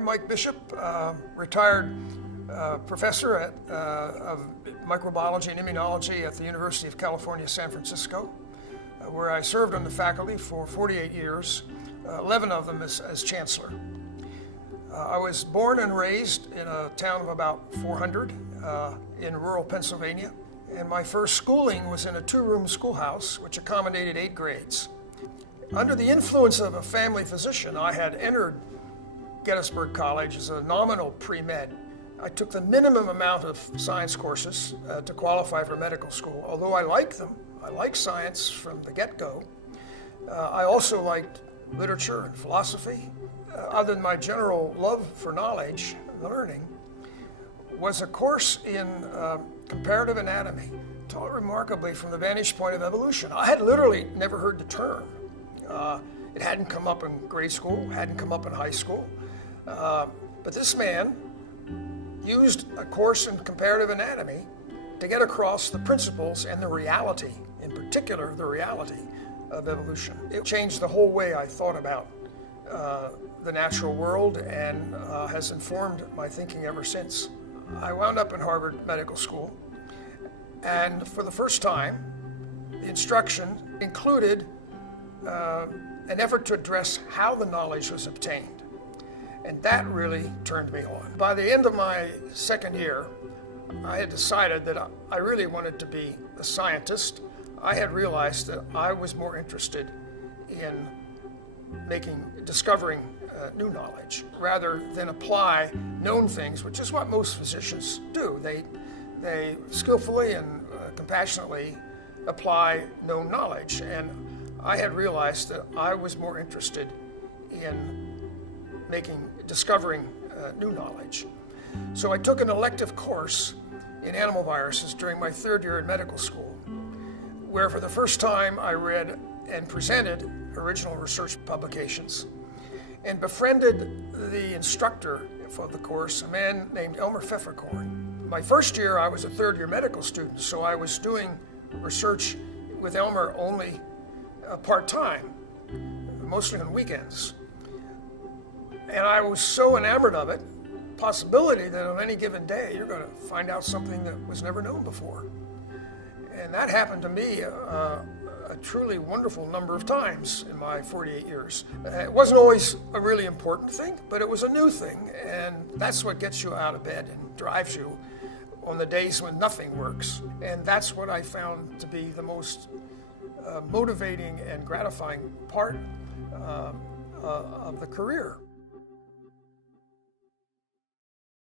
I'm Mike Bishop, retired professor of microbiology and immunology at the University of California, San Francisco, where I served on the faculty for 48 years, 11 of them as chancellor. I was born and raised in a town of about 400 in rural Pennsylvania, and my first schooling was in a two-room schoolhouse which accommodated 8 grades. Under the influence of a family physician, I had entered Gettysburg College as a nominal pre-med. I took the minimum amount of science courses to qualify for medical school. Although I liked them, I liked science from the get-go. I also liked literature and philosophy. Other than my general love for knowledge and learning, was a course in comparative anatomy, taught remarkably from the vantage point of evolution. I had literally never heard the term. It hadn't come up in grade school, hadn't come up in high school. But this man used a course in comparative anatomy to get across the principles and the reality, in particular the reality of evolution. It changed the whole way I thought about the natural world and has informed my thinking ever since. I wound up in Harvard Medical School, and for the first time, the instruction included an effort to address how the knowledge was obtained. And that really turned me on. By the end of my second year, I had decided that I really wanted to be a scientist. I had realized that I was more interested in discovering new knowledge rather than apply known things, which is what most physicians do. They skillfully and compassionately apply known knowledge. And I had realized that I was more interested in discovering new knowledge. So I took an elective course in animal viruses during my third year in medical school, where for the first time I read and presented original research publications and befriended the instructor for the course, a man named Elmer Pfefferkorn. My first year I was a third year medical student, so I was doing research with Elmer only part-time, mostly on weekends. And I was so enamored of it, possibility that on any given day you're going to find out something that was never known before. And that happened to me a truly wonderful number of times in my 48 years. It wasn't always a really important thing, but it was a new thing, and that's what gets you out of bed and drives you on the days when nothing works. And that's what I found to be the most motivating and gratifying part of the career.